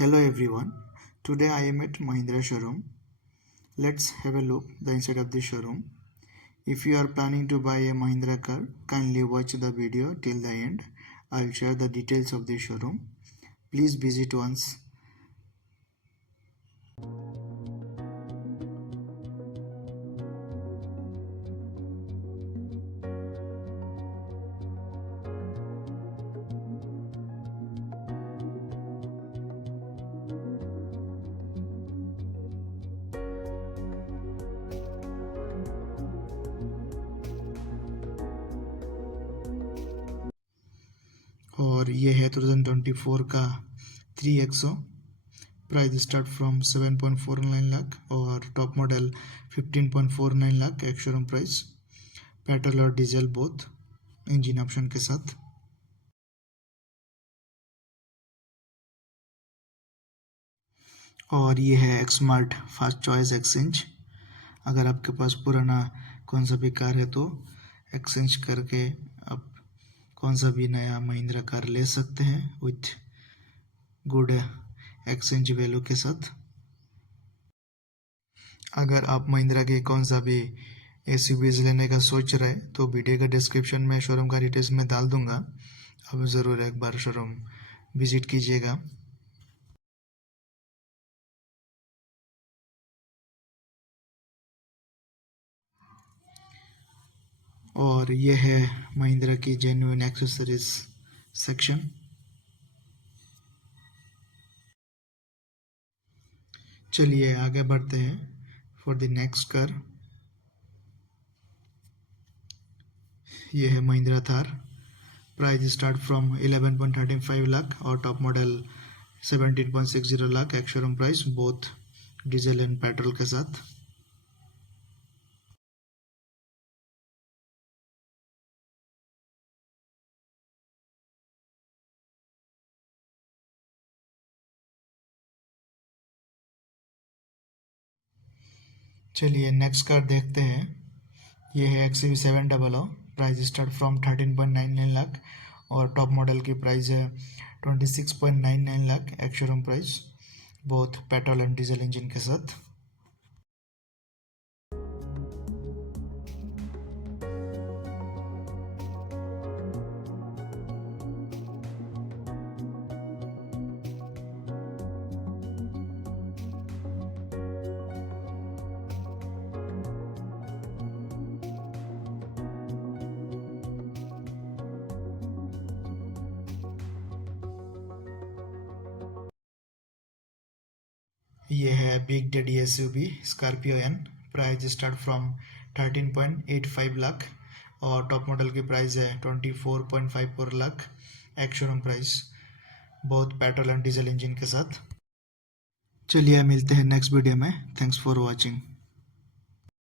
Hello everyone. Today I am at Mahindra showroom. Let's have a look the inside of the showroom. If you are planning to buy a Mahindra car, kindly watch the video till the end. I'll share the details of the showroom. Please visit once. और ये है 2024 का 3XO. Price start from 7.49 lakh और top model 15.49 lakh ex showroom price. Petrol और diesel both engine option के साथ. और ये है एक्समार्ट फास्ट चॉइस एक्सचेंज. अगर आपके पास पुराना कौन सा भी कार है तो एक्सचेंज करके आप कौन सा भी नया महिंद्रा कार ले सकते हैं विथ गुड एक्सचेंज वैल्यू के साथ. अगर आप महिंद्रा के कौन सा भी एसयूवीज लेने का सोच रहे तो वीडियो का डिस्क्रिप्शन में शोरूम का डिटेल्स में डाल दूंगा. आप ज़रूर एक बार शोरूम विजिट कीजिएगा. और ये है महिंद्रा की जेन्युइन एक्सेसरीज सेक्शन. चलिए आगे बढ़ते हैं फॉर द नेक्स्ट कार. ये है Mahindra Thar. Price start from 11.35 lakh और top model 17.60 lakh ex showroom price both diesel and petrol के साथ. चलिए नेक्स्ट कार देखते हैं. ये है XUV700. Price start from 13.99 lakh और टॉप मॉडल की प्राइस है 26.99 lakh ex showroom price both petrol and diesel engine के साथ. ये है big daddy SUV Scorpio N. Price start from 13.85 lakh और टॉप मॉडल की प्राइस है 24.54 lakh ex showroom price both petrol and diesel engine के साथ. चलिए मिलते हैं नेक्स्ट वीडियो में. Thanks for watching.